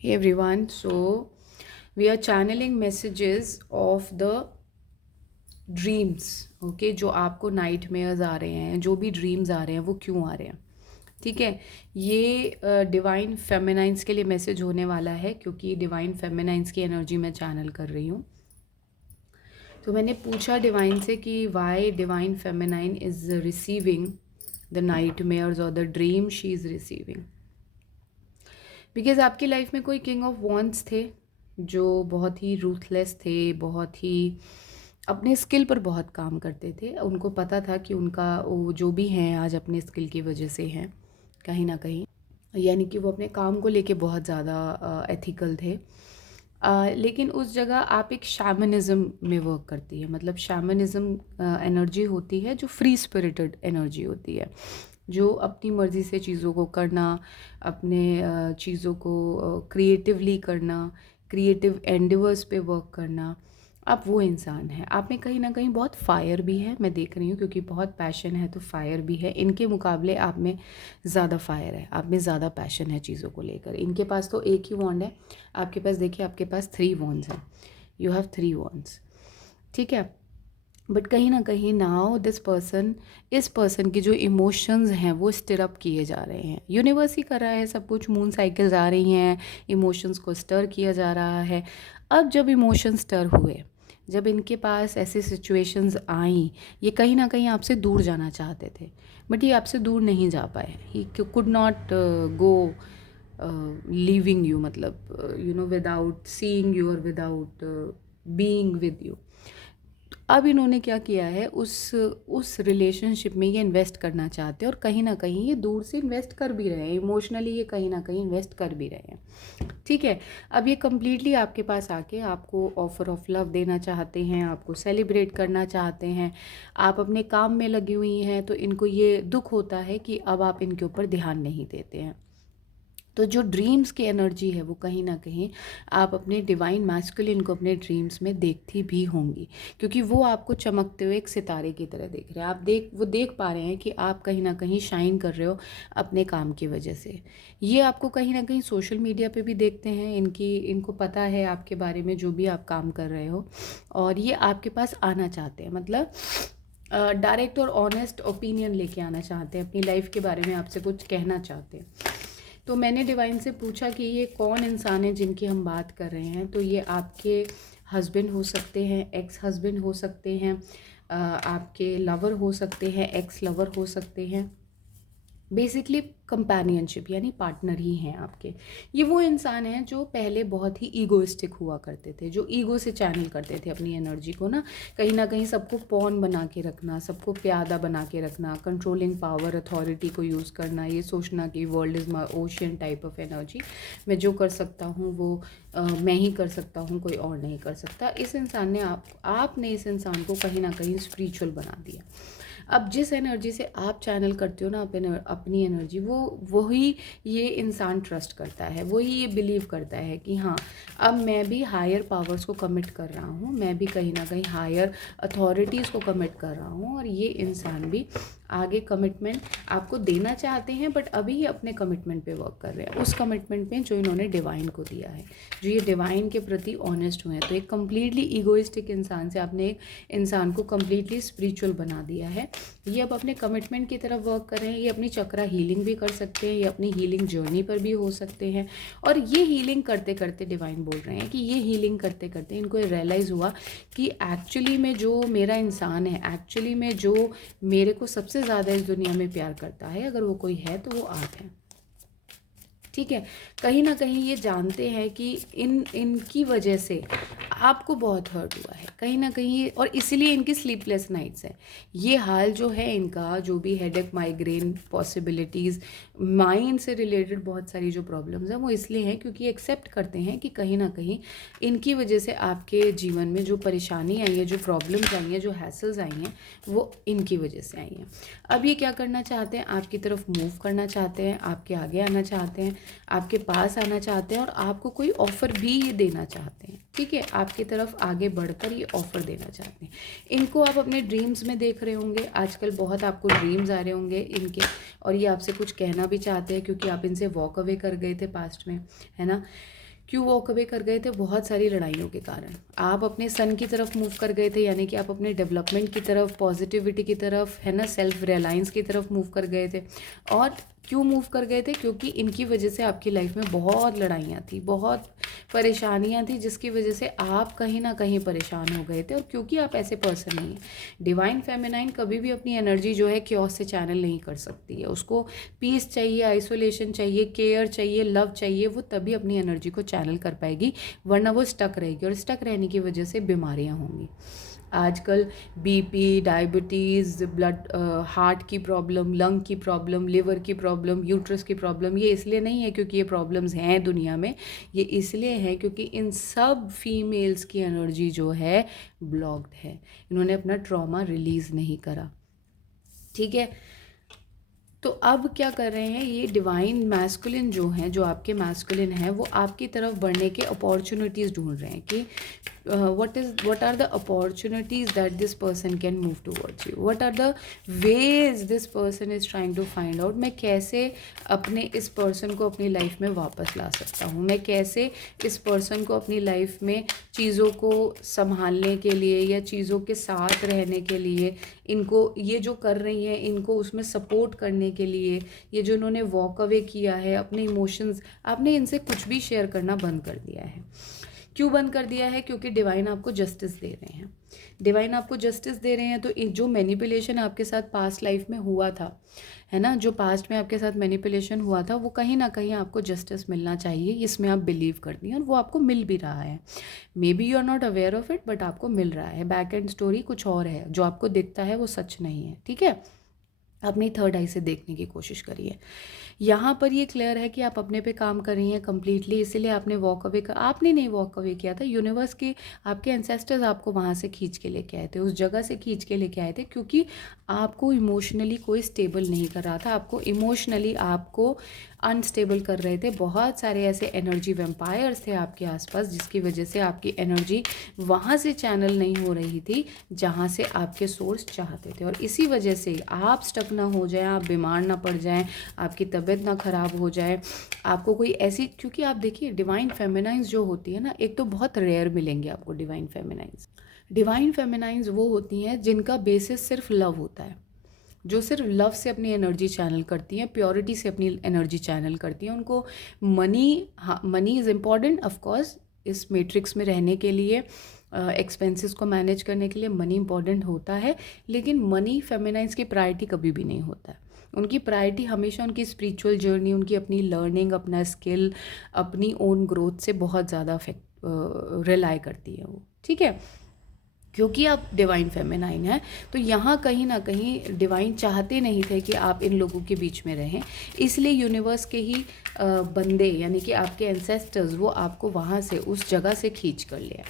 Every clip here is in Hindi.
Hey everyone, so we are channeling messages of the dreams okay जो आपको नाइट मेयर्स आ रहे हैं, जो भी ड्रीम्स आ रहे हैं वो क्यों आ रहे हैं। ठीक है, ये डिवाइन फेमिनाइंस के लिए मैसेज होने वाला है क्योंकि डिवाइन फेमिनाइंस की एनर्जी मैं चैनल कर रही हूँ। तो मैंने पूछा डिवाइन से कि why divine feminine is receiving the nightmares और the dream she is receiving. Because आपकी लाइफ में कोई किंग ऑफ वॉन्ट्स थे जो बहुत ही रूथलेस थे, बहुत ही अपने स्किल पर बहुत काम करते थे। उनको पता था कि उनका वो जो भी हैं आज अपने स्किल की वजह से हैं कहीं ना कहीं, यानी कि वो अपने काम को लेके बहुत ज़्यादा एथिकल थे। लेकिन उस जगह आप एक शैमनिज़्म में वर्क करती है, मतलब शैमनिज़्म एनर्जी होती है जो फ्री स्पिरिटेड एनर्जी होती है, जो अपनी मर्ज़ी से चीज़ों को करना, अपने चीज़ों को क्रिएटिवली करना, क्रिएटिव एंडेवर्स पे वर्क करना। आप वो इंसान हैं। आप में कहीं न कहीं बहुत फायर भी है, मैं देख रही हूँ, क्योंकि बहुत पैशन है तो फायर भी है। इनके मुकाबले आप में ज़्यादा फायर है, आप में ज़्यादा पैशन है चीज़ों को लेकर। इनके पास तो एक ही वॉन्ड है, आपके पास देखिए आपके पास 3 वॉन्ड्स हैं। यू हैव 3 वॉन्ड्स, ठीक है। बट कहीं ना कहीं नाउ दिस पर्सन, इस पर्सन की जो इमोशंस हैं वो स्टिर अप किए जा रहे हैं। यूनिवर्स ही कर रहा है सब कुछ, मून साइकिल्स आ रही हैं, इमोशंस को स्टर किया जा रहा है। अब जब इमोशंस स्टर हुए, जब इनके पास ऐसी सिचुएशंस आई, ये कहीं ना कहीं आपसे दूर जाना चाहते थे, बट ये आपसे दूर नहीं जा पाए। He could not go leaving you, मतलब you know without seeing you और विदाउट बीइंग विद यू। अब इन्होंने क्या किया है, उस रिलेशनशिप में ये इन्वेस्ट करना चाहते हैं और कहीं ना कहीं ये दूर से इन्वेस्ट कर भी रहे हैं, इमोशनली ये कहीं ना कहीं इन्वेस्ट कर भी रहे हैं। ठीक है, अब ये कम्प्लीटली आपके पास आके आपको ऑफर ऑफ लव देना चाहते हैं, आपको सेलिब्रेट करना चाहते हैं। आप अपने काम में लगी हुई हैं तो इनको ये दुख होता है कि अब आप इनके ऊपर ध्यान नहीं देते हैं। तो जो ड्रीम्स की एनर्जी है वो कहीं ना कहीं आप अपने डिवाइन मैस्कुलिन को अपने ड्रीम्स में देखती भी होंगी, क्योंकि वो आपको चमकते हुए एक सितारे की तरह देख रहे हैं। वो देख पा रहे हैं कि आप कहीं ना कहीं शाइन कर रहे हो अपने काम की वजह से। ये आपको कहीं ना कहीं सोशल मीडिया पे भी देखते हैं, इनको पता है आपके बारे में जो भी आप काम कर रहे हो, और ये आपके पास आना चाहते हैं, मतलब डायरेक्ट और ऑनेस्ट ओपिनियन लेके आना चाहते हैं, अपनी लाइफ के बारे में आपसे कुछ कहना चाहते हैं। तो मैंने डिवाइन से पूछा कि ये कौन इंसान है जिनकी हम बात कर रहे हैं। तो ये आपके हस्बैंड हो सकते हैं, एक्स हस्बैंड हो सकते हैं, आपके लवर हो सकते हैं, एक्स लवर हो सकते हैं। बेसिकली कंपेनियनशिप यानी पार्टनर ही हैं आपके। ये वो इंसान हैं जो पहले बहुत ही ईगोइस्टिक हुआ करते थे, जो ईगो से चैनल करते थे अपनी एनर्जी को कहीं ना कहीं सबको पॉन बना के रखना, सबको प्यादा बना के रखना, कंट्रोलिंग पावर, अथॉरिटी को यूज़ करना, ये सोचना कि world is my ocean type of energy. मैं जो कर सकता हूँ वो मैं ही कर सकता हूँ, कोई और नहीं कर सकता। इस इंसान ने आपने इस इंसान को कहीं ना कहीं स्पिरिचुअल बना दिया। अब जिस एनर्जी से आप चैनल करते हो ना अपनी एनर्जी, वही ये इंसान ट्रस्ट करता है, वही ये बिलीव करता है कि हाँ, अब मैं भी हायर पावर्स को कमिट कर रहा हूँ, मैं भी कहीं ना कहीं हायर अथॉरिटीज़ को कमिट कर रहा हूँ। और ये इंसान भी आगे कमिटमेंट आपको देना चाहते हैं, बट अभी ये अपने कमिटमेंट पे वर्क कर रहे हैं, उस कमिटमेंट पे जो इन्होंने डिवाइन को दिया है, जो ये डिवाइन के प्रति ऑनेस्ट हुए हैं। तो एक कम्प्लीटली ईगोइस्टिक इंसान से आपने एक इंसान को कम्प्लीटली स्पिरिचुअल बना दिया है। ये अब अपने कमिटमेंट की तरफ वर्क कर रहे हैं। ये अपनी चक्रा हीलिंग भी कर सकते हैं, ये अपनी हीलिंग जर्नी पर भी हो सकते हैं। और ये हीलिंग करते करते डिवाइन बोल रहे हैं कि ये हीलिंग करते करते इनको रियलाइज़ हुआ कि एक्चुअली में जो मेरा इंसान है, एक्चुअली में जो मेरे को सबसे ज़्यादा इस दुनिया में प्यार करता है, अगर वो कोई है तो वो आप हैं। ठीक है, कहीं ना कहीं ये जानते हैं कि इनकी वजह से आपको बहुत हर्ट हुआ है कहीं ना कहीं, और इसीलिए इनकी स्लीपलेस नाइट्स है। ये हाल जो है इनका, जो भी हेडेक, माइग्रेन, पॉसिबिलिटीज़, माइंड से रिलेटेड बहुत सारी जो प्रॉब्लम्स हैं वो इसलिए हैं क्योंकि एक्सेप्ट करते हैं कि कहीं ना कहीं इनकी वजह से आपके जीवन में जो परेशानी आई है, जो प्रॉब्लम्स आई हैं, जो हैसल्स आई हैं, वो इनकी वजह से आई हैं। अब ये क्या करना चाहते हैं, आपकी तरफ मूव करना चाहते हैं, आपके आगे आना चाहते हैं, आपके पास आना चाहते हैं, और आपको कोई ऑफ़र भी ये देना चाहते हैं। ठीक है, आपकी तरफ आगे बढ़कर ये ऑफ़र देना चाहते हैं। इनको आप अपने ड्रीम्स में देख रहे होंगे आजकल, बहुत आपको ड्रीम्स आ रहे होंगे इनके, और ये आपसे कुछ कहना भी चाहते हैं क्योंकि आप इनसे वॉक अवे कर गए थे पास्ट में, है ना। क्यों वॉक अवे कर गए थे? बहुत सारी लड़ाइयों के कारण। आप अपने सन की तरफ मूव कर गए थे, यानी कि आप अपने डेवलपमेंट की तरफ, पॉजिटिविटी की तरफ, है ना, सेल्फ रियलाइंस की तरफ मूव कर गए थे। और क्यों मूव कर गए थे? क्योंकि इनकी वजह से आपकी लाइफ में बहुत लड़ाइयाँ थी, बहुत परेशानियाँ थी, जिसकी वजह से आप कहीं ना कहीं परेशान हो गए थे। और क्योंकि आप ऐसे पर्सन नहीं हैं, डिवाइन फेमिनाइन कभी भी अपनी एनर्जी जो है क्योस से चैनल नहीं कर सकती है। उसको पीस चाहिए, आइसोलेशन चाहिए, केयर चाहिए, लव चाहिए, वो तभी अपनी एनर्जी को चैनल कर पाएगी, वरना वो स्टक रहेगी। और स्टक रहने की वजह से बीमारियाँ होंगी। आजकल बीपी, डायबिटीज़, ब्लड, हार्ट की प्रॉब्लम, लंग की प्रॉब्लम, लिवर की प्रॉब्लम, यूट्रस की प्रॉब्लम, ये इसलिए नहीं है क्योंकि ये प्रॉब्लम्स हैं दुनिया में, ये इसलिए हैं क्योंकि इन सब फीमेल्स की एनर्जी जो है ब्लॉक्ड है। इन्होंने अपना ट्रॉमा रिलीज़ नहीं करा। ठीक है, तो अब क्या कर रहे हैं, ये डिवाइन मैस्कुलिन जो हैं, जो आपके मैस्कुलिन हैं, वो आपकी तरफ बढ़ने के अपॉर्चुनिटीज़ ढूंढ रहे हैं कि what are the opportunities that this person can move towards you, what are the ways this person is trying to find out। मैं कैसे अपने इस पर्सन को अपनी लाइफ में वापस ला सकता हूँ, मैं कैसे इस पर्सन को अपनी लाइफ में चीज़ों को संभालने के लिए या चीज़ों के साथ रहने के लिए, इनको ये जो कर रही हैं इनको उसमें सपोर्ट करने के लिए, ये जो इन्होंने वॉक अवे किया है, अपने इमोशंस, आपने इनसे कुछ भी शेयर करना बंद कर दिया है। क्यों बंद कर दिया है? क्योंकि डिवाइन आपको जस्टिस दे रहे हैं। डिवाइन आपको जस्टिस दे रहे हैं, तो जो मैनिपुलेशन आपके साथ पास्ट लाइफ में हुआ था, है ना, जो पास्ट में आपके साथ मैनिपुलेशन हुआ था, वो कहीं ना कहीं आपको जस्टिस मिलना चाहिए, इसमें आप बिलीव करती हैं और वो आपको मिल भी रहा है। Maybe you are not aware of it, but आपको मिल रहा है। बैक एंड स्टोरी कुछ और है, जो आपको दिखता है वो सच नहीं है। ठीक है, अपनी थर्ड आई से देखने की कोशिश करिए। यहाँ पर ये क्लियर है कि आप अपने पे काम कर रही हैं कम्प्लीटली, इसीलिए आपने वॉक अवे आपने नहीं वॉक अवे किया था, यूनिवर्स के आपके एंसेस्टर्स आपको वहाँ से खींच के लेके आए थे, उस जगह से खींच के लेके आए थे, क्योंकि आपको इमोशनली कोई स्टेबल नहीं कर रहा था, आपको इमोशनली आपको अनस्टेबल कर रहे थे। बहुत सारे ऐसे एनर्जी वेम्पायर्स थे आपके आसपास, जिसकी वजह से आपकी एनर्जी वहाँ से चैनल नहीं हो रही थी जहाँ से आपके सोर्स चाहते थे। और इसी वजह से आप स्टक ना हो जाएं, आप बीमार ना पड़ जाएं, आपकी तबीयत ना ख़राब हो जाए, आपको कोई ऐसी, क्योंकि आप देखिए डिवाइन फेमिनाइंस जो होती है ना, एक तो बहुत रेयर मिलेंगे आपको डिवाइन फेमिनाइंस। डिवाइन फेमिनाइंस वो होती हैं जिनका बेसिस सिर्फ लव होता है, जो सिर्फ लव से अपनी एनर्जी चैनल करती हैं, प्योरिटी से अपनी एनर्जी चैनल करती हैं। उनको मनी, हाँ मनी इज़ इम्पॉर्टेंट ऑफकोर्स, इस मैट्रिक्स में रहने के लिए, एक्सपेंसेस को मैनेज करने के लिए मनी इम्पॉर्टेंट होता है, लेकिन मनी फेमिनाइंस की प्रायोरिटी कभी भी नहीं होता है। उनकी प्रायोरिटी हमेशा उनकी स्पिरिचुअल जर्नी, उनकी अपनी लर्निंग, अपना स्किल, अपनी ओन ग्रोथ से बहुत ज़्यादा रिलाई करती है वो। ठीक है, क्योंकि आप डिवाइन फेमिनाइन है, तो यहाँ कहीं ना कहीं डिवाइन चाहते नहीं थे कि आप इन लोगों के बीच में रहें, इसलिए यूनिवर्स के ही बंदे, यानी कि आपके एंसेस्टर्स, वो आपको वहाँ से, उस जगह से खींच कर लिया।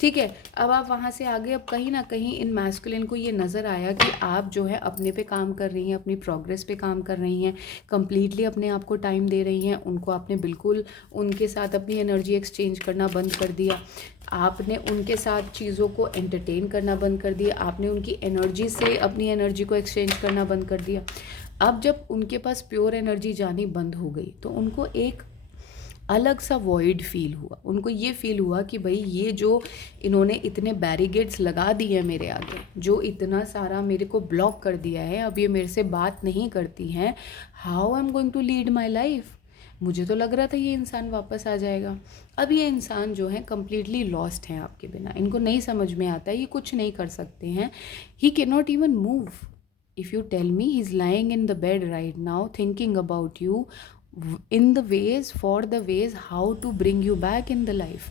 ठीक है, अब आप वहाँ से आगे, अब कहीं ना कहीं इन मैस्कुलिन को ये नज़र आया कि आप जो है अपने पे काम कर रही हैं, अपनी प्रोग्रेस पे काम कर रही हैं, कम्प्लीटली अपने आप को टाइम दे रही हैं, उनको आपने बिल्कुल उनके साथ अपनी एनर्जी एक्सचेंज करना बंद कर दिया, आपने उनके साथ चीज़ों को एंटरटेन करना बंद कर दिया, आपने उनकी एनर्जी से अपनी एनर्जी को एक्सचेंज करना बंद कर दिया। अब जब उनके पास प्योर एनर्जी जानी बंद हो गई, तो उनको एक अलग सा वॉइड फील हुआ, उनको ये फील हुआ कि भाई ये जो इन्होंने इतने बैरिगेड्स लगा दिए मेरे आगे, जो इतना सारा मेरे को ब्लॉक कर दिया है, अब ये मेरे से बात नहीं करती हैं, how I am going to lead my life. मुझे तो लग रहा था ये इंसान वापस आ जाएगा, अब ये इंसान जो है कम्प्लीटली लॉस्ट हैं आपके बिना, इनको नहीं समझ में आता, ये कुछ नहीं कर सकते हैं, he can not even move. If you tell me he is lying in the bed right now thinking about you, in the ways, for the ways how to bring you back in the life,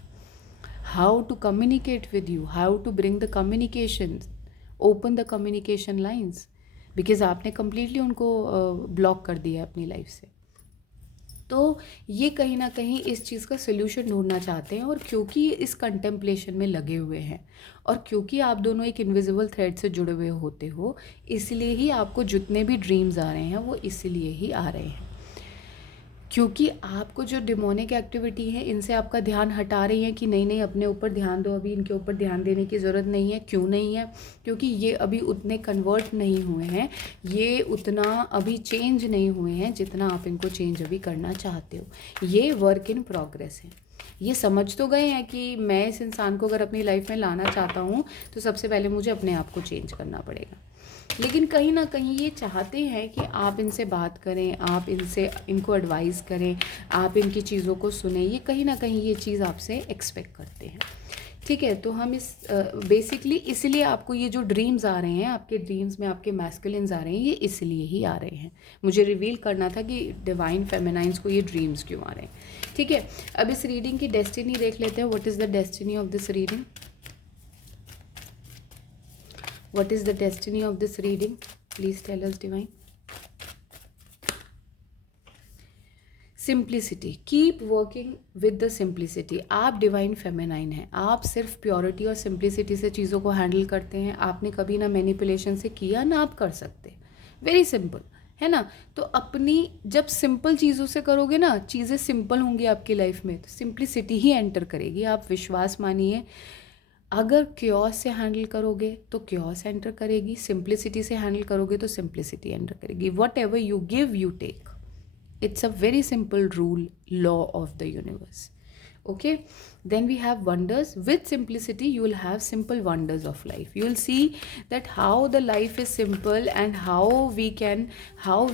how to communicate with you, how to bring the communications, open the communication lines, because आपने completely उनको ब्लॉक कर दिया अपनी लाइफ से। तो ये कहीं ना कहीं इस चीज़ का सोल्यूशन ढूंढना चाहते हैं, और क्योंकि इस कंटेम्पलेशन में लगे हुए हैं, और क्योंकि आप दोनों एक इनविजिबल थ्रेड से जुड़े हुए होते हो, इसलिए ही आपको जितने भी ड्रीम्स आ रहे हैं वो इसलिए ही आ रहे हैं, क्योंकि आपको जो डिमोनिक एक्टिविटी है इनसे आपका ध्यान हटा रही है कि नहीं नहीं अपने ऊपर ध्यान दो, अभी इनके ऊपर ध्यान देने की ज़रूरत नहीं है। क्यों नहीं है? क्योंकि ये अभी उतने कन्वर्ट नहीं हुए हैं, ये उतना अभी चेंज नहीं हुए हैं जितना आप इनको चेंज अभी करना चाहते हो। ये वर्क इन प्रोग्रेस है। ये समझ तो गए हैं कि मैं इस इंसान को अगर अपनी लाइफ में लाना चाहता हूँ तो सबसे पहले मुझे अपने आप को चेंज करना पड़ेगा। लेकिन कहीं ना कहीं ये चाहते हैं कि आप इनसे बात करें, आप इनको एडवाइस करें, आप इनकी चीज़ों को सुने, ये कहीं ना कहीं ये चीज़ आपसे एक्सपेक्ट करते हैं। ठीक है, तो हम इस बेसिकली इसलिए आपको ये जो ड्रीम्स आ रहे हैं, आपके ड्रीम्स में आपके मैस्कुलिन्स आ रहे हैं, ये इसलिए ही आ रहे हैं। मुझे रिवील करना था कि डिवाइन फेमिनाइंस को ये ड्रीम्स क्यों आ रहे हैं। ठीक है, अब इस रीडिंग की डेस्टिनी देख लेते हैं। What is the destiny of this reading? What is the destiny of this reading? Please tell us divine. Simplicity, keep working with the simplicity. आप डिवाइन फेमिनाइन हैं, आप सिर्फ प्योरिटी और सिंप्लिसिटी से चीज़ों को हैंडल करते हैं। आपने कभी ना मैनिपुलेशन से किया ना आप कर सकते। वेरी सिंपल है ना। तो अपनी जब सिंपल चीज़ों से करोगे ना, चीज़ें सिंपल होंगी आपकी लाइफ में, तो सिंप्लिसिटी ही एंटर करेगी। आप विश्वास मानिए, अगर क्योस से हैंडल करोगे तो क्योस एंटर करेगी, सिंप्लिसिटी से हैंडल करोगे तो सिंप्लिसिटी एंटर करेगी। Whatever you give you take. It's a very simple rule, law of the universe. Okay, then we have wonders. With simplicity you will have simple wonders of life. You will see that how the life is simple and how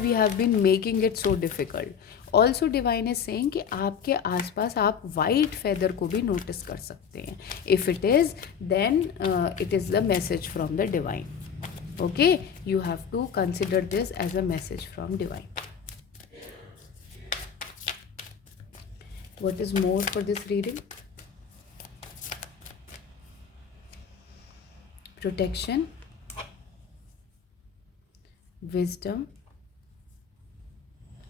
we have been making it so difficult. Also divine is saying कि आपके आसपास आप white feather को भी notice कर सकते हैं. If it is, then it is the message from the divine. Okay, you have to consider this as a message from divine. What is more for this reading? Protection, wisdom,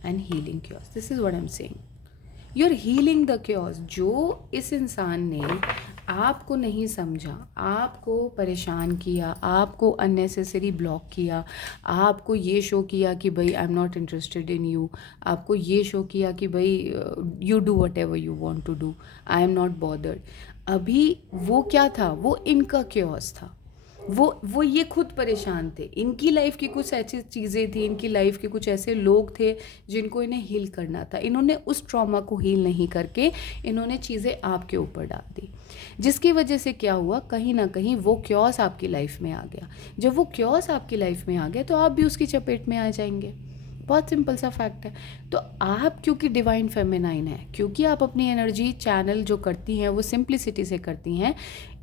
and healing chaos. This is what I'm saying. You're healing the chaos. जो इस इंसान ने आपको नहीं समझा, आपको परेशान किया, आपको अननेसेसरी ब्लॉक किया, आपको ये शो किया कि भाई I am not interested in you, आपको ये शो किया कि भाई you do whatever you want to do, I am not bothered. अभी वो क्या था? वो इनका क्योस था। वो ये खुद परेशान थे। इनकी लाइफ की कुछ ऐसी चीज़ें थी, इनकी लाइफ के कुछ ऐसे लोग थे जिनको इन्हें हील करना था। इन्होंने उस ट्रॉमा को हील नहीं करके इन्होंने चीज़ें आपके ऊपर डाल दी, जिसकी वजह से क्या हुआ, कहीं ना कहीं वो क्योस आपकी लाइफ में आ गया। जब वो क्योस आपकी लाइफ में आ गया तो आप भी उसकी चपेट में आ जाएंगे। बहुत सिंपल सा फैक्ट है। तो आप क्योंकि डिवाइन फेमिनाइन है, क्योंकि आप अपनी एनर्जी चैनल जो करती हैं वो सिंप्लिसिटी से करती हैं,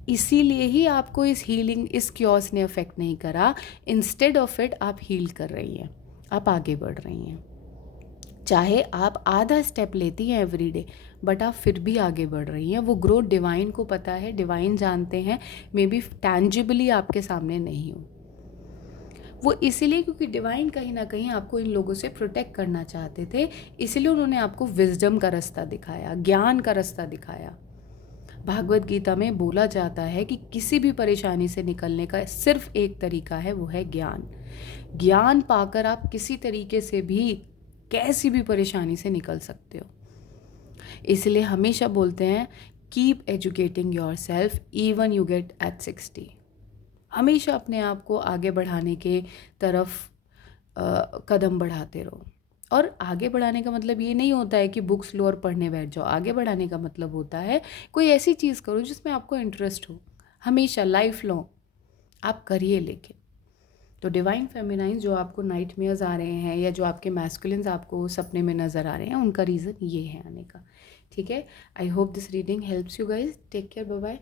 इसीलिए ही आपको इस हीलिंग, इस क्योस ने अफेक्ट नहीं करा। इंस्टेड ऑफ इट आप हील कर रही हैं, आप आगे बढ़ रही हैं। चाहे आप आधा स्टेप लेती हैं एवरी डे, बट आप फिर भी आगे बढ़ रही हैं। वो ग्रोथ डिवाइन को पता है, डिवाइन जानते हैं। मे बी टैंजिबली आपके सामने नहीं हो वो, इसीलिए क्योंकि डिवाइन कहीं ना कहीं आपको इन लोगों से प्रोटेक्ट करना चाहते थे। इसीलिए उन्होंने आपको विजडम का रास्ता दिखाया, ज्ञान का रास्ता दिखाया। भागवत गीता में बोला जाता है कि किसी भी परेशानी से निकलने का सिर्फ एक तरीका है, वो है ज्ञान। ज्ञान पाकर आप किसी तरीके से भी, कैसी भी परेशानी से निकल सकते हो। इसलिए हमेशा बोलते हैं keep educating yourself even you get at 60। हमेशा अपने आप को आगे बढ़ाने के तरफ कदम बढ़ाते रहो। और आगे बढ़ाने का मतलब ये नहीं होता है कि बुक्स लो और पढ़ने बैठ जाओ। आगे बढ़ाने का मतलब होता है कोई ऐसी चीज़ करो जिसमें आपको इंटरेस्ट हो। हमेशा लाइफ लॉन्ग आप करिए। लेकिन तो डिवाइन फेमिनाइन जो आपको नाइट मेयर्स आ रहे हैं या जो आपके मैस्कुलिन्स आपको सपने में नज़र आ रहे हैं, उनका रीज़न ये है आने का। ठीक है, I hope this reading helps you guys. Take care, bye bye.